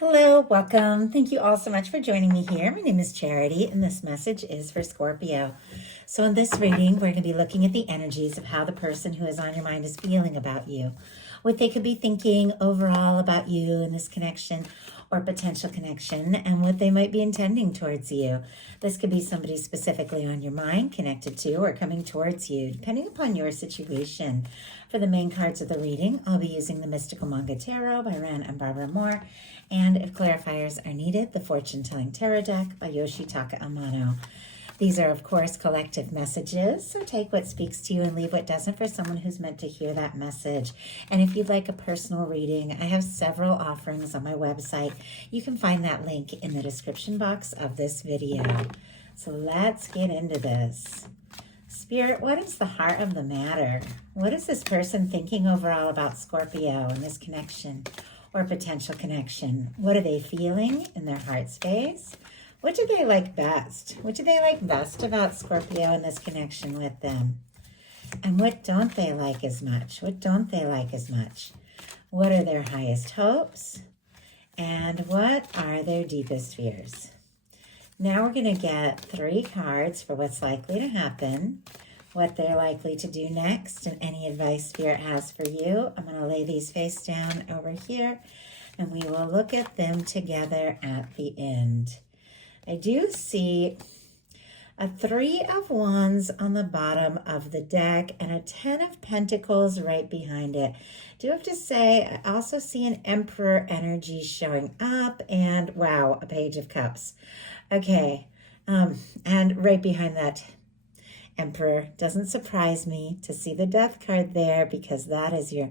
Hello, welcome. Thank you all so much for joining me here. My name is Charity, and this message is for Scorpio. So, in this reading, we're going to be looking at the energies of how the person who is on your mind is feeling about you, what they could be thinking overall about you in this connection or potential connection, and what they might be intending towards you. This could be somebody specifically on your mind, connected to, or coming towards you, depending upon your situation. For the main cards of the reading, I'll be using the Mystical Manga Tarot by Rann and Barbara Moore. And if clarifiers are needed, the Fortune Telling Tarot Deck by Yoshitaka Amono. These are, of course, collective messages, so take what speaks to you and leave what doesn't for someone who's meant to hear that message. And if you'd like a personal reading, I have several offerings on my website. You can find that link in the description box of this video. So let's get into this. Spirit, what is the heart of the matter? What is this person thinking overall about Scorpio and this connection or potential connection? What are they feeling in their heart space? What do they like best? What do they like best about Scorpio and this connection with them? And what don't they like as much? What don't they like as much? What are their highest hopes? And what are their deepest fears? Now we're going to get 3 cards for what's likely to happen, what they're likely to do next, and any advice Spirit has for you. I'm going to lay these face down over here, and we will look at them together at the end. I do see a 3 of Wands on the bottom of the deck and a 10 of Pentacles right behind it. Do have to say, I also see an Emperor energy showing up, and wow, a Page of Cups. Okay, and right behind that Emperor, doesn't surprise me to see the Death card there, because that is your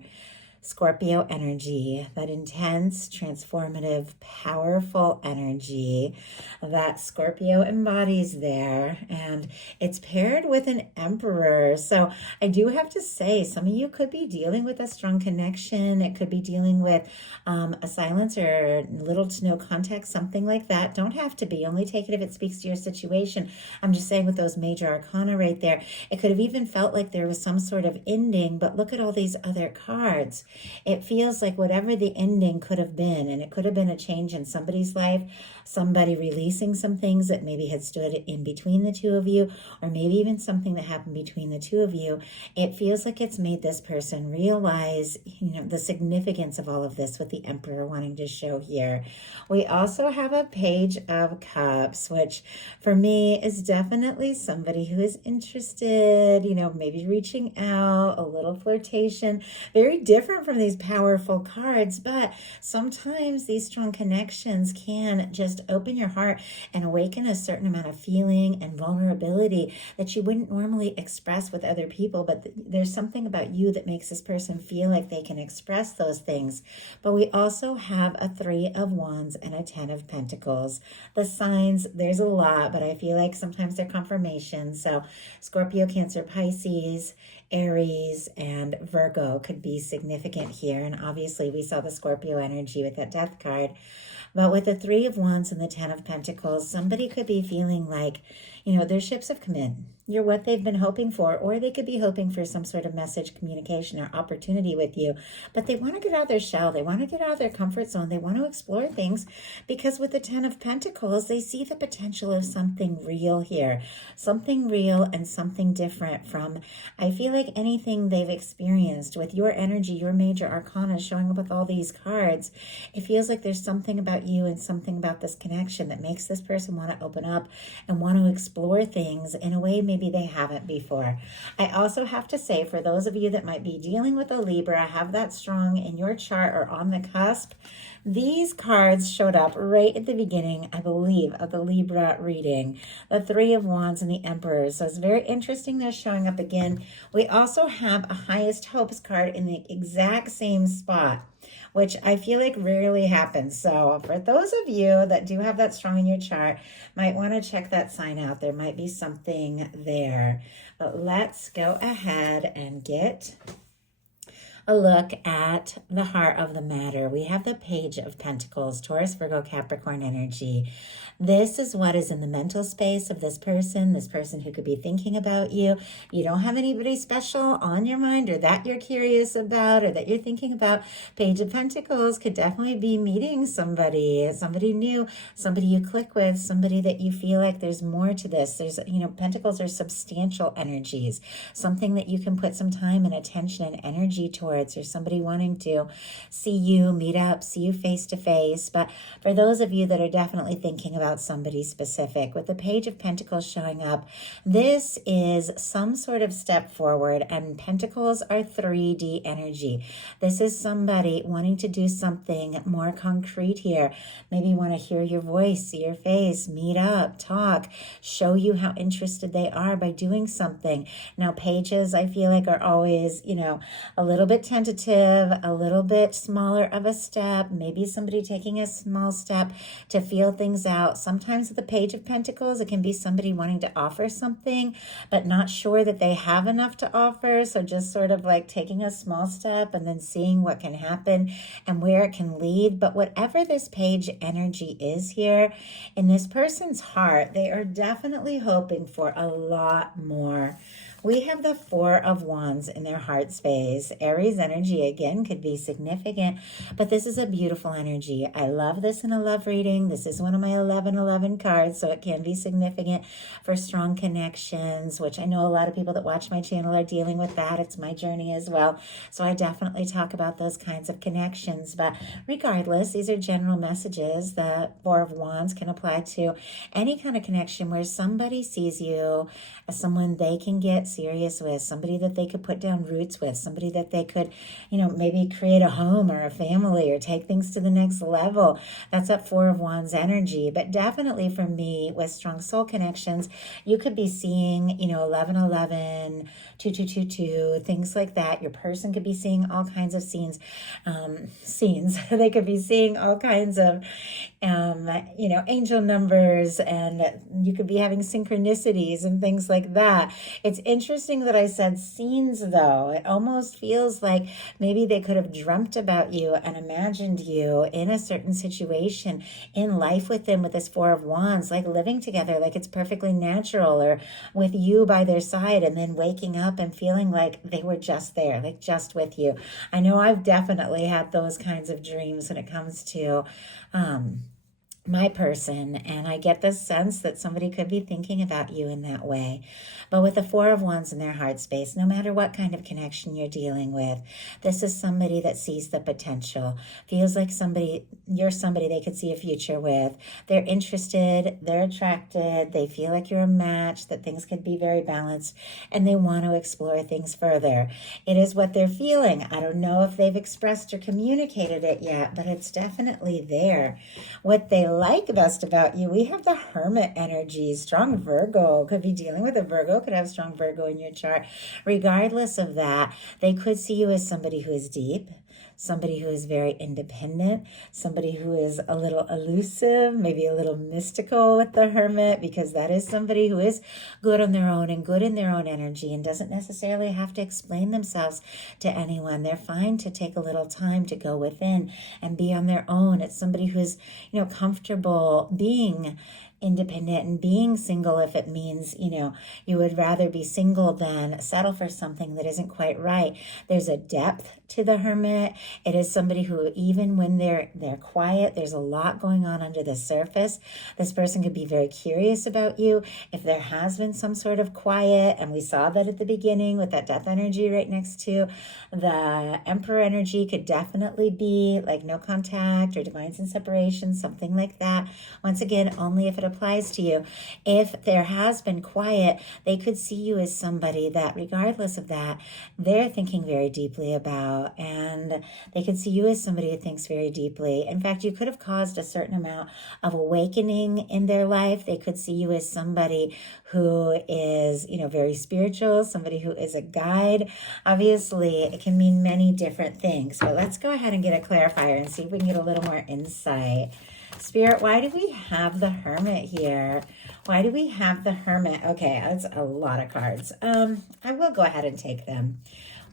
Scorpio energy, that intense, transformative, powerful energy that Scorpio embodies there. And it's paired with an Emperor. So I do have to say, some of you could be dealing with a strong connection. It could be dealing with a silence or little to no contact, something like that. Don't have to be. Only take it if it speaks to your situation. I'm just saying, with those major arcana right there, it could have even felt like there was some sort of ending, but look at all these other cards. It feels like whatever the ending could have been, and it could have been a change in somebody's life, somebody releasing some things that maybe had stood in between the two of you, or maybe even something that happened between the two of you. It feels like it's made this person realize, the significance of all of this, with the Emperor wanting to show here. We also have a Page of Cups, which for me is definitely somebody who is interested, maybe reaching out, a little flirtation, very different from these powerful cards, but sometimes these strong connections can just open your heart and awaken a certain amount of feeling and vulnerability that you wouldn't normally express with other people. But there's something about you that makes this person feel like they can express those things. But we also have a 3 of Wands and a 10 of Pentacles. The signs, there's a lot, but I feel like sometimes they're confirmations. So Scorpio, Cancer, Pisces, Aries, and Virgo could be significant here. And obviously we saw the Scorpio energy with that Death card. But with the 3 of Wands and the 10 of Pentacles, somebody could be feeling like, their ships have come in. You're what they've been hoping for, or they could be hoping for some sort of message, communication, or opportunity with you. But they want to get out of their shell. They want to get out of their comfort zone. They want to explore things, because with the 10 of Pentacles, they see the potential of something real here. Something real and something different from, I feel like, anything they've experienced. With your energy, your major arcana showing up with all these cards, it feels like there's something about you and something about this connection that makes this person want to open up and want to explore things in a way maybe they haven't before. I also have to say, for those of you that might be dealing with a Libra, have that strong in your chart or on the cusp, these cards showed up right at the beginning, I believe, of the Libra reading. The 3 of Wands and the Emperor. So it's very interesting they're showing up again. We also have a Highest Hopes card in the exact same spot, which I feel like rarely happens. So for those of you that do have that strong in your chart, might want to check that sign out. There might be something there. But let's go ahead and get a look at the heart of the matter. We have the Page of Pentacles, Taurus, Virgo, Capricorn energy. This is what is in the mental space of this person who could be thinking about you. You don't have anybody special on your mind or that you're curious about or that you're thinking about. Page of Pentacles could definitely be meeting somebody new, somebody you click with, somebody that you feel like there's more to this. There's, Pentacles are substantial energies, something that you can put some time and attention and energy towards, or somebody wanting to see you, meet up, see you face to face. But for those of you that are definitely thinking about somebody specific, with the Page of Pentacles showing up, this is some sort of step forward, and Pentacles are 3D energy. This is somebody wanting to do something more concrete here. Maybe want to hear your voice, see your face, meet up, talk, show you how interested they are by doing something. Now, pages, I feel like, are always, a little bit tentative, a little bit smaller of a step, maybe somebody taking a small step to feel things out. Sometimes with the Page of Pentacles, it can be somebody wanting to offer something, but not sure that they have enough to offer. So just sort of like taking a small step and then seeing what can happen and where it can lead. But whatever this page energy is here, in this person's heart, they are definitely hoping for a lot more. We have the Four of Wands in their heart space. Aries energy, again, could be significant, but this is a beautiful energy. I love this in a love reading. This is one of my 1111 cards, so it can be significant for strong connections, which I know a lot of people that watch my channel are dealing with that. It's my journey as well. So I definitely talk about those kinds of connections. But regardless, these are general messages. The Four of Wands can apply to any kind of connection where somebody sees you as someone they can get serious with, somebody that they could put down roots with, somebody that they could, maybe create a home or a family or take things to the next level. That's that Four of Wands energy. But definitely for me, with strong soul connections, you could be seeing, 1111, 2222, things like that. Your person could be seeing all kinds of scenes. They could be seeing all kinds of, angel numbers, and you could be having synchronicities and things like that. It's interesting that I said scenes, though. It almost feels like maybe they could have dreamt about you and imagined you in a certain situation in life with them, with this Four of Wands, like living together, like it's perfectly natural, or with you by their side, and then waking up and feeling like they were just there, like just with you. I know I've definitely had those kinds of dreams when it comes to my person, and I get the sense that somebody could be thinking about you in that way. But with the Four of Wands in their heart space, no matter what kind of connection you're dealing with, this is somebody that sees the potential, feels like you're somebody they could see a future with. They're interested, they're attracted, they feel like you're a match, that things could be very balanced, and they want to explore things further. It is what they're feeling. I don't know if they've expressed or communicated it yet, but it's definitely there. What they like best about you, we have the Hermit energy. Strong Virgo, could be dealing with a Virgo, could have strong Virgo in your chart. Regardless of that, they could see you as somebody who is deep, somebody who is very independent, somebody who is a little elusive, maybe a little mystical with the Hermit, because that is somebody who is good on their own and good in their own energy and doesn't necessarily have to explain themselves to anyone. They're fine to take a little time to go within and be on their own. It's somebody who's, comfortable being independent and being single if it means, you would rather be single than settle for something that isn't quite right. There's a depth to the Hermit. It is somebody who, even when they're quiet, there's a lot going on under the surface. This person could be very curious about you. If there has been some sort of quiet, and we saw that at the beginning with that death energy right next to the Emperor energy, could definitely be like no contact or divines in separation, something like that. Once again, only if it applies to you. If there has been quiet, they could see you as somebody that, regardless of that, they're thinking very deeply about, and they could see you as somebody who thinks very deeply. In fact, you could have caused a certain amount of awakening in their life. They could see you as somebody who is, very spiritual, somebody who is a guide. Obviously, it can mean many different things, but let's go ahead and get a clarifier and see if we can get a little more insight. Spirit, why do we have the Hermit here? Why do we have the Hermit? Okay, that's a lot of cards. I will go ahead and take them.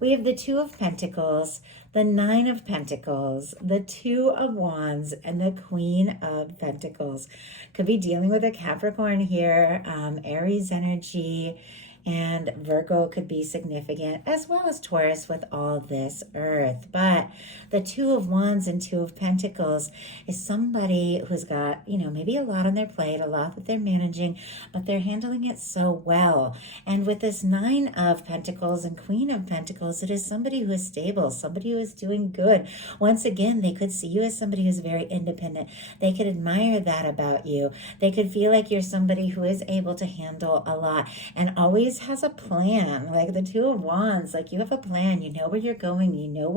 We have the Two of Pentacles, the Nine of Pentacles, the Two of Wands, and the Queen of Pentacles. Could be dealing with a Capricorn here, Aries energy, and Virgo could be significant, as well as Taurus with all this earth. But the Two of Wands and Two of Pentacles is somebody who's got, maybe a lot on their plate, a lot that they're managing, but they're handling it so well. And with this Nine of Pentacles and Queen of Pentacles, it is somebody who is stable, somebody who is doing good. Once again, they could see you as somebody who's very independent. They could admire that about you. They could feel like you're somebody who is able to handle a lot and always has a plan. Like the Two of Wands, like you have a plan, you know where you're going, you know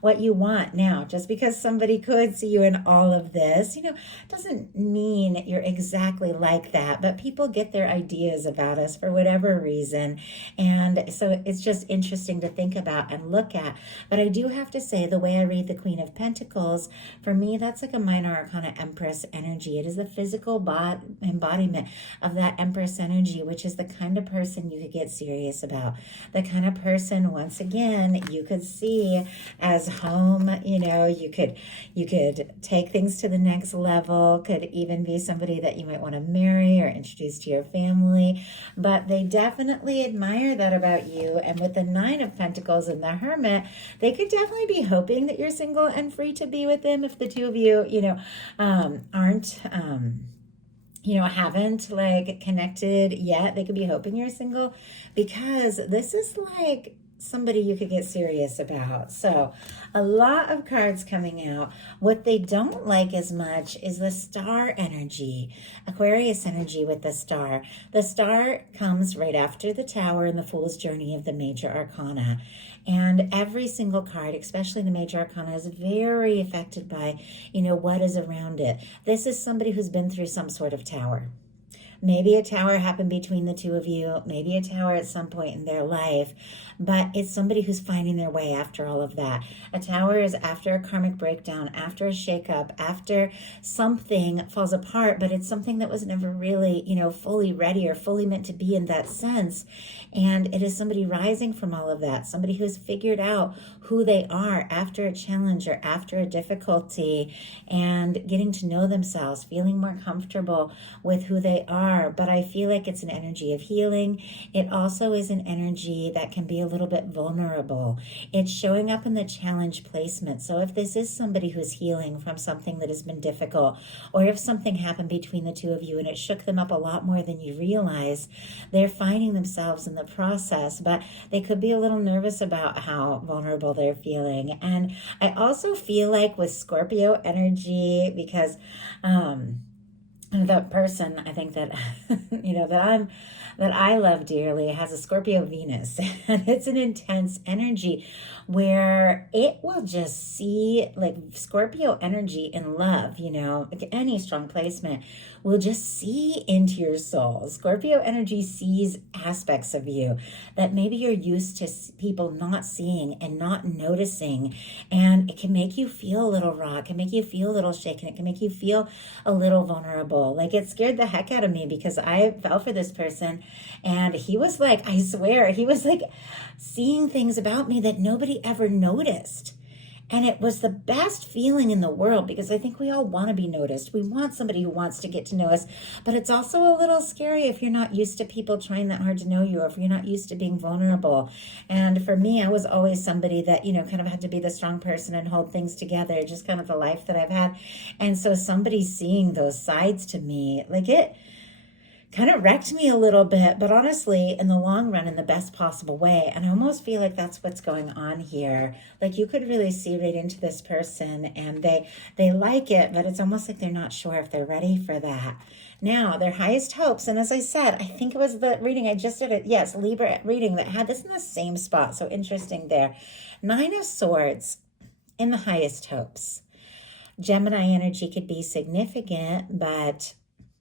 what you want. Now, just because somebody could see you in all of this, doesn't mean you're exactly like that, but people get their ideas about us for whatever reason. And so it's just interesting to think about and look at. But I do have to say, the way I read the Queen of Pentacles, for me, that's like a minor arcana Empress energy. It is the physical embodiment of that Empress energy, which is the kind of person you could get serious about. The kind of person, once again, you could see as home. You could take things to the next level, could even be somebody that you might want to marry or introduce to your family. But they definitely admire that about you. And with the Nine of Pentacles and the Hermit, they could definitely be hoping that you're single and free to be with them if the two of you, aren't haven't like connected yet. They could be hoping you're single, because this is like somebody you could get serious about. So a lot of cards coming out. What they don't like as much is the Star energy, Aquarius energy with the Star. The Star comes right after the Tower and the Fool's Journey of the major arcana. And every single card, especially the major arcana, is very affected by, what is around it. This is somebody who's been through some sort of tower. Maybe a tower happened between the two of you, maybe a tower at some point in their life, but it's somebody who's finding their way after all of that. A tower is after a karmic breakdown, after a shakeup, after something falls apart, but it's something that was never really, fully ready or fully meant to be in that sense. And it is somebody rising from all of that, somebody who's figured out who they are after a challenge or after a difficulty, and getting to know themselves, feeling more comfortable with who they are. But I feel like it's an energy of healing. It also is an energy that can be a little bit vulnerable. It's showing up in the challenge placement. So if this is somebody who's healing from something that has been difficult, or if something happened between the two of you and it shook them up a lot more than you realize, they're finding themselves in the process, but they could be a little nervous about how vulnerable they're feeling. And I also feel like with Scorpio energy, because the person I think that that I love dearly has a Scorpio Venus, and it's an intense energy where it will just see, like Scorpio energy in love, like any strong placement will just see into your soul. Scorpio energy sees aspects of you that maybe you're used to people not seeing and not noticing, and it can make you feel a little raw, it can make you feel a little shaken, it can make you feel a little vulnerable. Like, it scared the heck out of me, because I fell for this person, and he was like, I swear, he was like seeing things about me that nobody ever noticed. And it was the best feeling in the world, because I think we all want to be noticed. We want somebody who wants to get to know us, but it's also a little scary if you're not used to people trying that hard to know you, or if you're not used to being vulnerable. And for me, I was always somebody that, kind of had to be the strong person and hold things together, just kind of the life that I've had. And so somebody seeing those sides to me, like, it kind of wrecked me a little bit, but honestly, in the long run, in the best possible way. And I almost feel like that's what's going on here. Like, you could really see right into this person, and they like it, but it's almost like they're not sure if they're ready for that. Now, their highest hopes, and as I said, I think it was the reading I just did it. Yes, Libra reading that had this in the same spot. So interesting there. Nine of Swords in the highest hopes. Gemini energy could be significant, but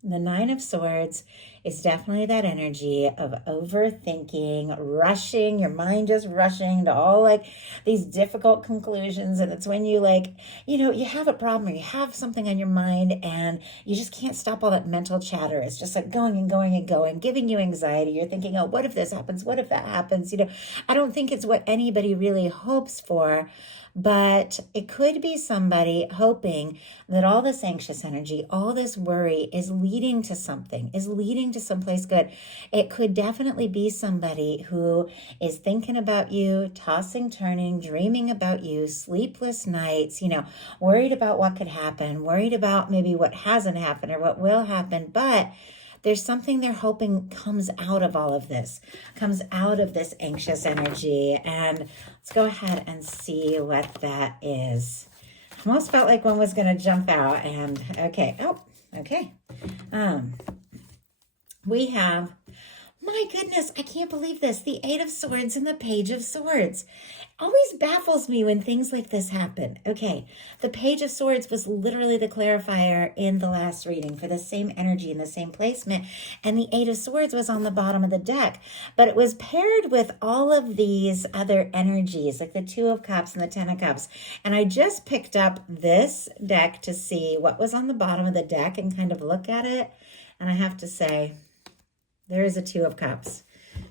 the Nine of Swords is definitely that energy of overthinking, rushing, your mind just rushing to all like these difficult conclusions. And it's when you like, you have a problem or you have something on your mind and you just can't stop all that mental chatter. It's just like going and going and going, giving you anxiety. You're thinking, oh, what if this happens? What if that happens? I don't think it's what anybody really hopes for. But it could be somebody hoping that all this anxious energy, all this worry is leading to something, is leading to someplace good. It could definitely be somebody who is thinking about you, tossing, turning, dreaming about you, sleepless nights, worried about what could happen, worried about maybe what hasn't happened or what will happen. But there's something they're hoping comes out of all of this, comes out of this anxious energy. And let's go ahead and see what that is. I almost felt like one was going to jump out. And okay. Oh, okay. We have, my goodness, I can't believe this. The Eight of Swords and the Page of Swords. Always baffles me when things like this happen. Okay, the Page of Swords was literally the clarifier in the last reading for the same energy and the same placement. And the Eight of Swords was on the bottom of the deck. But it was paired with all of these other energies, like the Two of Cups and the Ten of Cups. And I just picked up this deck to see what was on the bottom of the deck and kind of look at it. And I have to say, there is a Two of Cups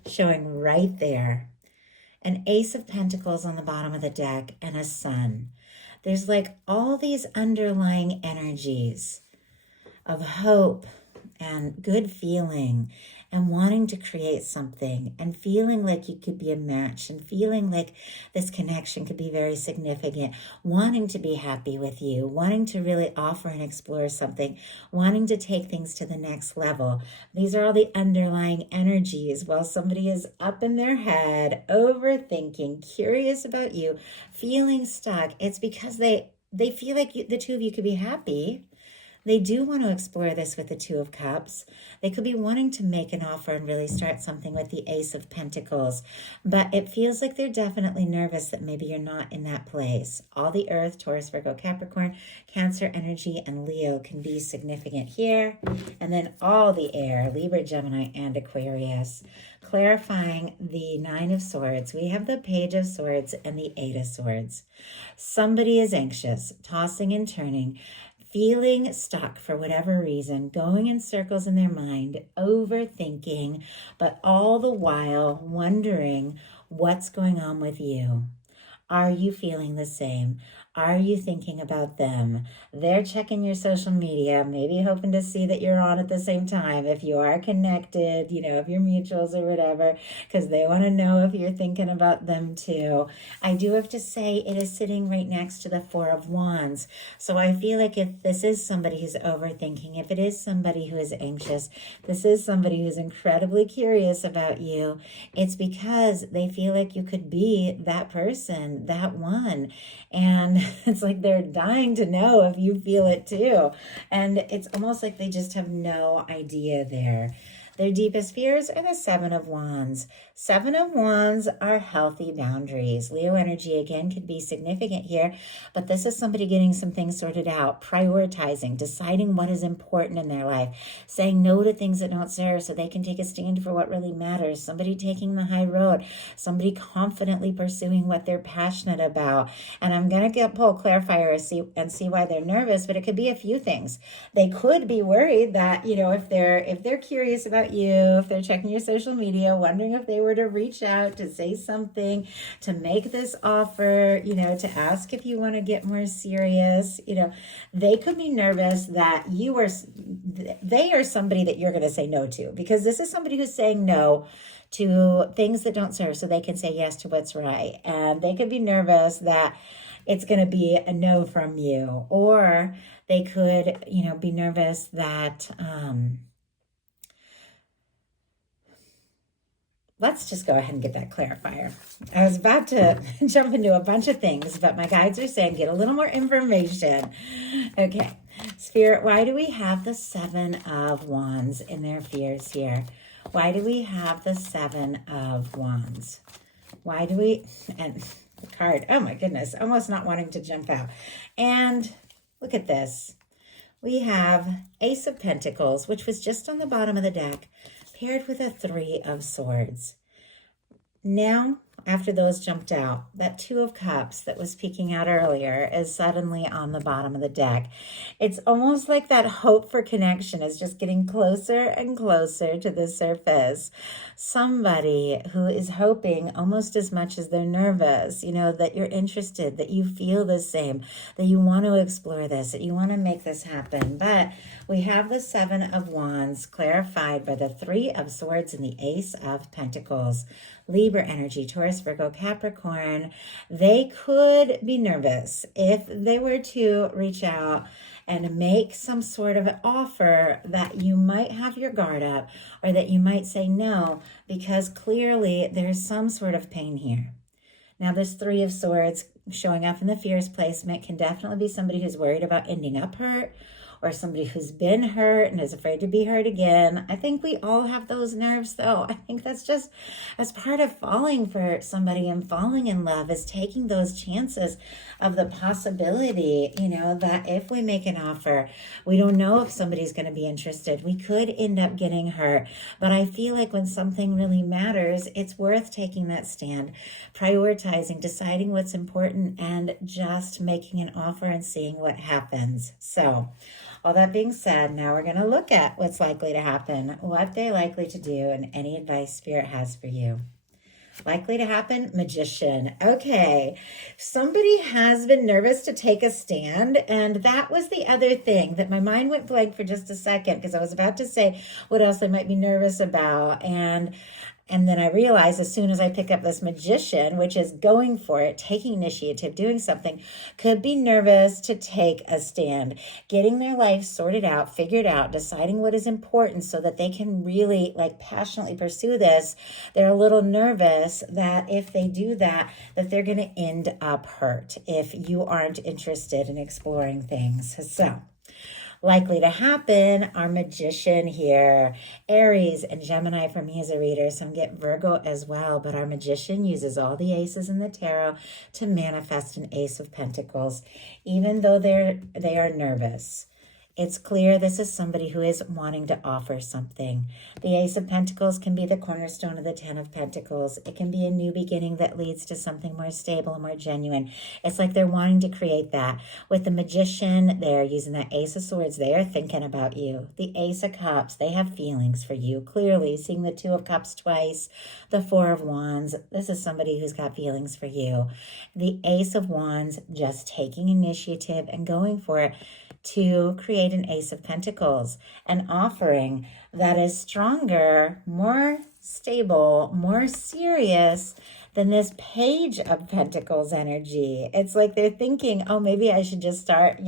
showing right there. An Ace of Pentacles on the bottom of the deck and a Sun. There's like all these underlying energies of hope and good feeling and wanting to create something and feeling like you could be a match and feeling like this connection could be very significant, wanting to be happy with you, wanting to really offer and explore something, wanting to take things to the next level. These are all the underlying energies while somebody is up in their head, overthinking, curious about you, feeling stuck. It's because they feel like the two of you could be happy. They do want to explore this with the Two of Cups. They could be wanting to make an offer and really start something with the Ace of Pentacles. But it feels like they're definitely nervous that maybe you're not in that place. All the Earth, Taurus, Virgo, Capricorn, Cancer energy, and Leo can be significant here. And then all the air, Libra, Gemini, and Aquarius. Clarifying the Nine of Swords, we have the Page of Swords and the Eight of Swords. Somebody is anxious, tossing and turning, feeling stuck for whatever reason, going in circles in their mind, overthinking, but all the while wondering what's going on with you. Are you feeling the same? Are you thinking about them? They're checking your social media, maybe hoping to see that you're on at the same time. If you are connected, if you're mutuals or whatever, because they want to know if you're thinking about them too. I do have to say it is sitting right next to the Four of Wands. So I feel like if this is somebody who's overthinking, if it is somebody who is anxious, this is somebody who's incredibly curious about you, it's because they feel like you could be that person, that one. And it's like they're dying to know if you feel it too. And it's almost like they just have no idea there. Their deepest fears are the Seven of Wands. Seven of Wands are healthy boundaries. Leo energy, again, could be significant here, but this is somebody getting some things sorted out, prioritizing, deciding what is important in their life, saying no to things that don't serve so they can take a stand for what really matters, somebody taking the high road, somebody confidently pursuing what they're passionate about. And I'm going to pull a clarifier and see why they're nervous, but it could be a few things. They could be worried that, if they're curious about you, if they're checking your social media, wondering if they were to reach out to say something, to make this offer, to ask if you want to get more serious, they could be nervous that they are somebody that you're going to say no to, because this is somebody who's saying no to things that don't serve so they can say yes to what's right. And they could be nervous that it's going to be a no from you, or they could, be nervous that, let's just go ahead and get that clarifier. I was about to jump into a bunch of things, but my guides are saying get a little more information. Okay, Spirit, why do we have the Seven of Wands in their fears here? Why do we have the Seven of Wands? Why do we, and the card, oh my goodness, almost not wanting to jump out. And look at this. we have Ace of Pentacles, which was just on the bottom of the deck, paired with a Three of Swords. Now, after those jumped out, that Two of Cups that was peeking out earlier is suddenly on the bottom of the deck. It's almost like that hope for connection is just getting closer and closer to the surface. Somebody who is hoping almost as much as they're nervous, you know, that you're interested, that you feel the same, that you want to explore this, that you want to make this happen. But we have the Seven of Wands clarified by the Three of Swords and the Ace of Pentacles. Libra energy, Taurus, Virgo, Capricorn, they could be nervous if they were to reach out and make some sort of an offer that you might have your guard up or that you might say no, because clearly there's some sort of pain here. Now, this Three of Swords showing up in the Fears placement can definitely be somebody who's worried about ending up hurt, or somebody who's been hurt and is afraid to be hurt again. I think we all have those nerves, though. I think that's just as part of falling for somebody and falling in love, is taking those chances of the possibility, you know, that if we make an offer, we don't know if somebody's going to be interested. We could end up getting hurt. But I feel like when something really matters, it's worth taking that stand, prioritizing, deciding what's important, and just making an offer and seeing what happens. So, all that being said, now we're going to look at what's likely to happen, what they're likely to do, and any advice Spirit has for you. Likely to happen, Magician. Okay, somebody has been nervous to take a stand, and that was the other thing that my mind went blank for just a second, because I was about to say what else they might be nervous about, and then I realized as soon as I pick up this Magician, which is going for it, taking initiative, doing something, could be nervous to take a stand, getting their life sorted out, figured out, deciding what is important so that they can really passionately pursue this. They're a little nervous that if they do that, that they're going to end up hurt if you aren't interested in exploring things. So, likely to happen, our Magician here, Aries and Gemini for me as a reader. Some get Virgo as well, but our Magician uses all the aces in the tarot to manifest an Ace of Pentacles, even though they are nervous. It's clear this is somebody who is wanting to offer something. The Ace of Pentacles can be the cornerstone of the Ten of Pentacles. It can be a new beginning that leads to something more stable and more genuine. It's like they're wanting to create that. With the Magician, they're using that Ace of Swords. They are thinking about you. The Ace of Cups, they have feelings for you. Clearly, seeing the Two of Cups twice, the Four of Wands, this is somebody who's got feelings for you. The Ace of Wands, just taking initiative and going for it to create an Ace of Pentacles, an offering that is stronger, more stable, more serious than this Page of Pentacles energy. It's like they're thinking, oh, maybe I should just start,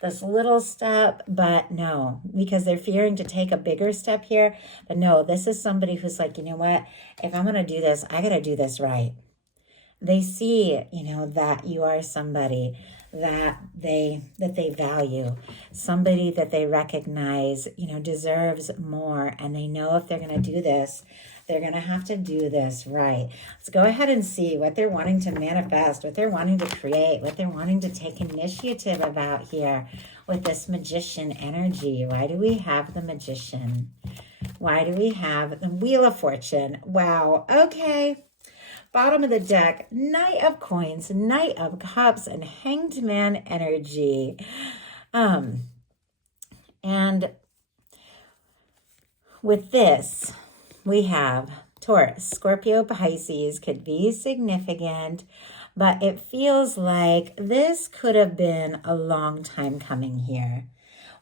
this little step, but no, because they're fearing to take a bigger step here. But no, this is somebody who's like, you know what, if I'm going to do this, I got to do this right. They see, that you are somebody that they value, somebody that they recognize, deserves more. And they know if they're going to do this, they're going to have to do this right. Let's go ahead and see what they're wanting to manifest, what they're wanting to create, what they're wanting to take initiative about here with this Magician energy. Why do we have the Magician? Why do we have the Wheel of Fortune? Wow. Okay. Bottom of the deck, Knight of Coins, Knight of Cups, and Hanged Man energy. And with this, we have Taurus, Scorpio, Pisces could be significant, but it feels like this could have been a long time coming here.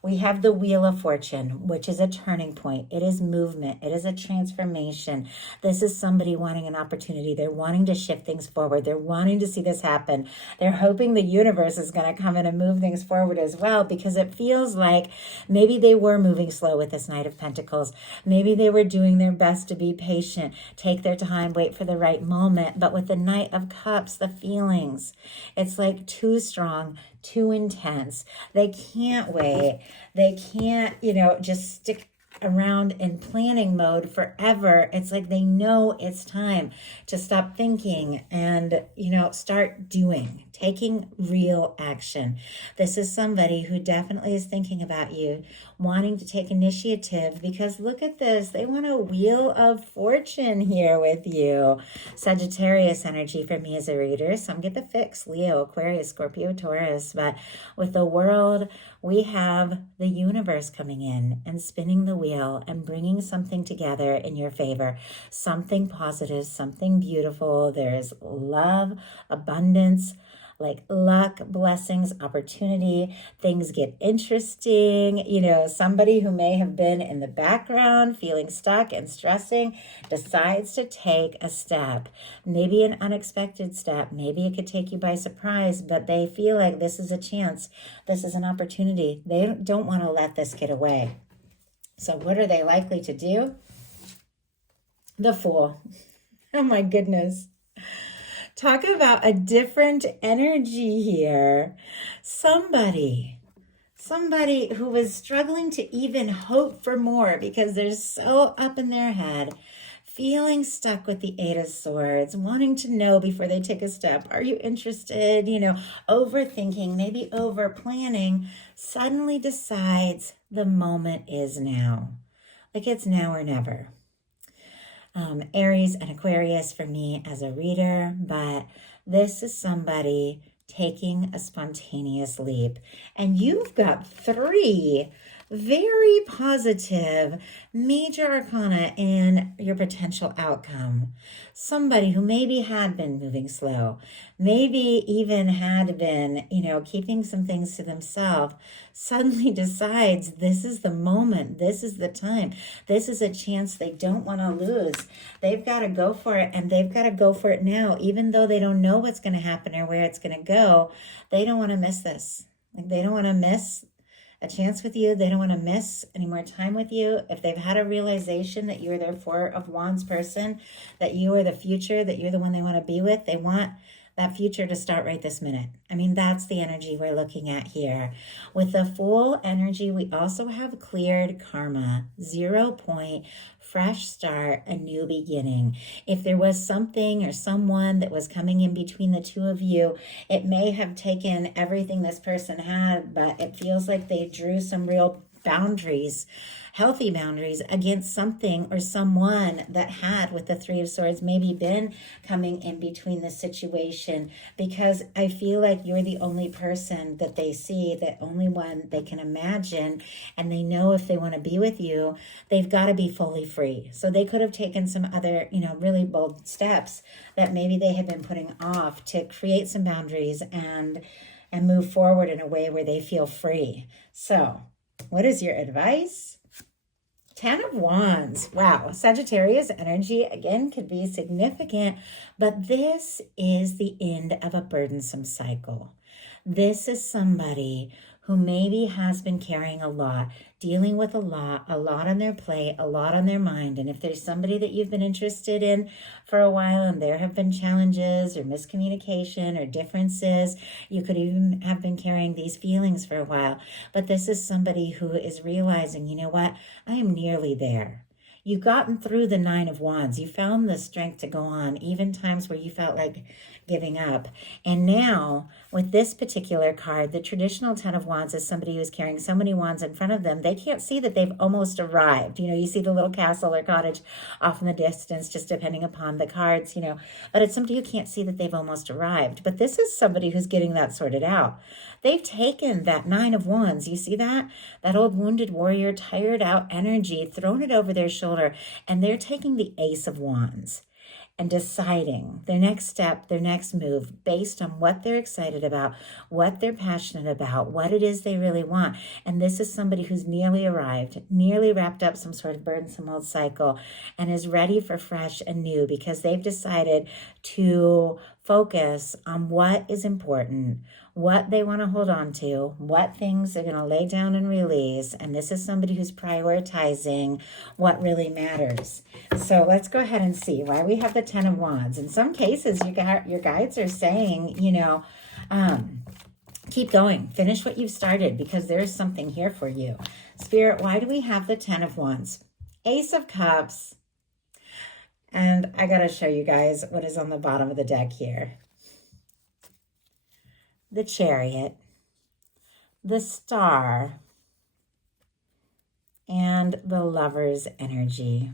We have the Wheel of Fortune, which is a turning point. It is movement. It is a transformation. This is somebody wanting an opportunity. They're wanting to shift things forward. They're wanting to see this happen. They're hoping the universe is going to come in and move things forward as well, because it feels like maybe they were moving slow with this Knight of Pentacles. Maybe they were doing their best to be patient, take their time, wait for the right moment. But with the Knight of Cups, the feelings, it's like too strong, too intense. They can't wait. They can't, just stick around in planning mode forever. It's like they know it's time to stop thinking and, start doing. taking real action. This is somebody who definitely is thinking about you, wanting to take initiative, because look at this. They want a wheel of fortune here with you. Sagittarius energy for me as a reader. Some get the fix, Leo, Aquarius, Scorpio, Taurus. But with the world, we have the universe coming in and spinning the wheel and bringing something together in your favor. Something positive, something beautiful. There's love, abundance, like luck, blessings, opportunity. Things get interesting. You know, somebody who may have been in the background feeling stuck and stressing decides to take a step, maybe an unexpected step. Maybe it could take you by surprise, but they feel like this is a chance. This is an opportunity. They don't want to let this get away. So what are they likely to do? The Fool. Oh my goodness. Talk about a different energy here. Somebody who was struggling to even hope for more because they're so up in their head, feeling stuck with the Eight of Swords, wanting to know before they take a step. Are you interested? You know, overthinking, maybe over planning, suddenly decides the moment is now. Like it's now or never. Aries and Aquarius for me as a reader, but this is somebody taking a spontaneous leap. And you've got 3 very positive major arcana in your potential outcome. Somebody who maybe had been moving slow, maybe even had been, keeping some things to themselves, suddenly decides this is the moment, this is the time, this is a chance they don't want to lose. They've got to go for it, and they've got to go for it now, even though they don't know what's going to happen or where it's going to go. They don't want to miss this. Like, they don't want to miss a chance with you. They don't want to miss any more time with you. If they've had a realization that you're their 4 of Wands person, that you are the future, that you're the one they want to be with, they want that future to start right this minute. I mean, that's the energy we're looking at here. With the Fool energy, we also have cleared karma, 0 point, fresh start, a new beginning. If there was something or someone that was coming in between the two of you, it may have taken everything this person had, but it feels like they drew some real boundaries, healthy boundaries against something or someone that had, with the 3 of Swords, maybe been coming in between the situation, because I feel like you're the only person that they see, the only one they can imagine, and they know if they want to be with you, they've got to be fully free. So they could have taken some other, really bold steps that maybe they had been putting off to create some boundaries and move forward in a way where they feel free. So what is your advice? 10 of Wands. Wow. Sagittarius energy, again, could be significant, but this is the end of a burdensome cycle. This is somebody who maybe has been carrying a lot, dealing with a lot on their plate, a lot on their mind. And if there's somebody that you've been interested in for a while and there have been challenges or miscommunication or differences, you could even have been carrying these feelings for a while. But this is somebody who is realizing, you know what, I am nearly there. You've gotten through the 9 of Wands. You found the strength to go on, even times where you felt like giving up. And now, with this particular card, the traditional 10 of Wands is somebody who's carrying so many wands in front of them, they can't see that they've almost arrived. You see the little castle or cottage off in the distance, just depending upon the cards, But it's somebody who can't see that they've almost arrived. But this is somebody who's getting that sorted out. They've taken that 9 of Wands. You see that? That old wounded warrior, tired out energy, thrown it over their shoulder, and they're taking the Ace of Wands and deciding their next step, their next move, based on what they're excited about, what they're passionate about, what it is they really want. And this is somebody who's nearly arrived, nearly wrapped up some sort of burdensome old cycle, and is ready for fresh and new, because they've decided to focus on what is important, what they want to hold on to, what things they're going to lay down and release. And this is somebody who's prioritizing what really matters. So let's go ahead and see why we have the 10 of Wands. In some cases, your guides are saying, keep going, finish what you've started, because there's something here for you. Spirit, why do we have the 10 of Wands? Ace of Cups. And I got to show you guys what is on the bottom of the deck here. the Chariot, the Star, and the Lover's energy.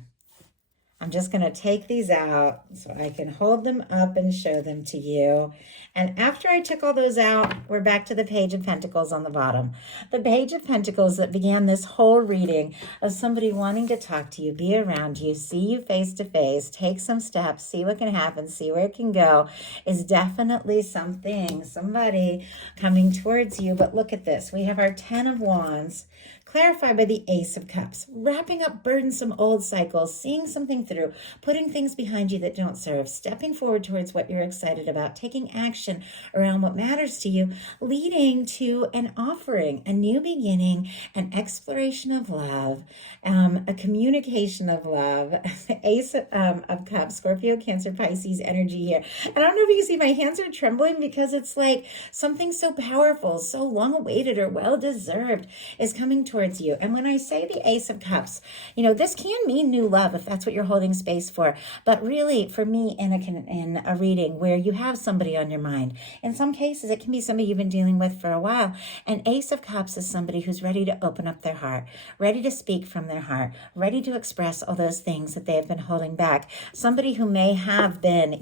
I'm just going to take these out so I can hold them up and show them to you. And after I took all those out, we're back to the Page of Pentacles on the bottom. The Page of Pentacles that began this whole reading of somebody wanting to talk to you, be around you, see you face to face, take some steps, see what can happen, see where it can go, is definitely somebody coming towards you. But look at this. We have our 10 of Wands, clarified by the Ace of Cups, wrapping up burdensome old cycles, seeing something through, putting things behind you that don't serve, stepping forward towards what you're excited about, taking action around what matters to you, leading to an offering, a new beginning, an exploration of love, a communication of love. Ace of Cups, Scorpio, Cancer, Pisces energy here. And I don't know if you can see my hands are trembling because it's like something so powerful, so long awaited or well deserved is coming towards you. And when I say the Ace of Cups, this can mean new love if that's what you're holding space for. But really, for me, in a reading where you have somebody on your mind, in some cases, it can be somebody you've been dealing with for a while. An Ace of Cups is somebody who's ready to open up their heart, ready to speak from their heart, ready to express all those things that they have been holding back. Somebody who may have been,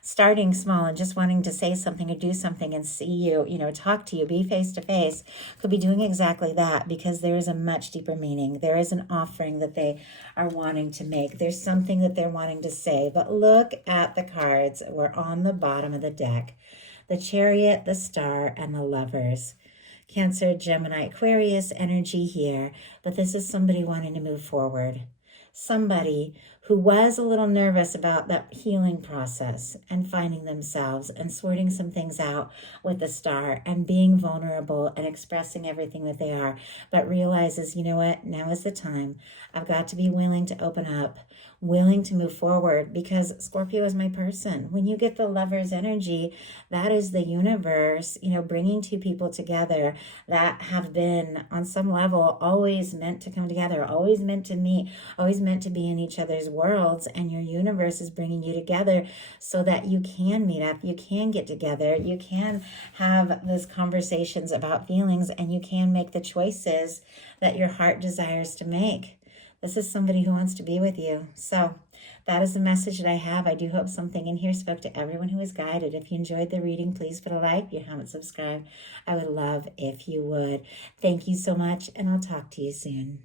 starting small and just wanting to say something or do something and see you, talk to you, be face to face, could be doing exactly that because there is a much deeper meaning. There is an offering that they are wanting to make. There's something that they're wanting to say. But look at the cards. We're on the bottom of the deck. The Chariot, the Star, and the Lovers. Cancer, Gemini, Aquarius energy here. But this is somebody wanting to move forward. Somebody who was a little nervous about that healing process and finding themselves and sorting some things out with the Star and being vulnerable and expressing everything that they are, but realizes, you know what, now is the time. I've got to be willing to open up, willing to move forward, because Scorpio is my person. When you get the Lover's energy, that is the universe, bringing two people together that have been on some level always meant to come together, always meant to meet, always meant to be in each other's worlds, and your universe is bringing you together so that you can meet up, you can get together, you can have those conversations about feelings, and you can make the choices that your heart desires to make. This is somebody who wants to be with you. So that is the message that I have. I do hope something in here spoke to everyone who was guided. If you enjoyed the reading, please put a like. If you haven't subscribed, I would love if you would. Thank you so much, and I'll talk to you soon.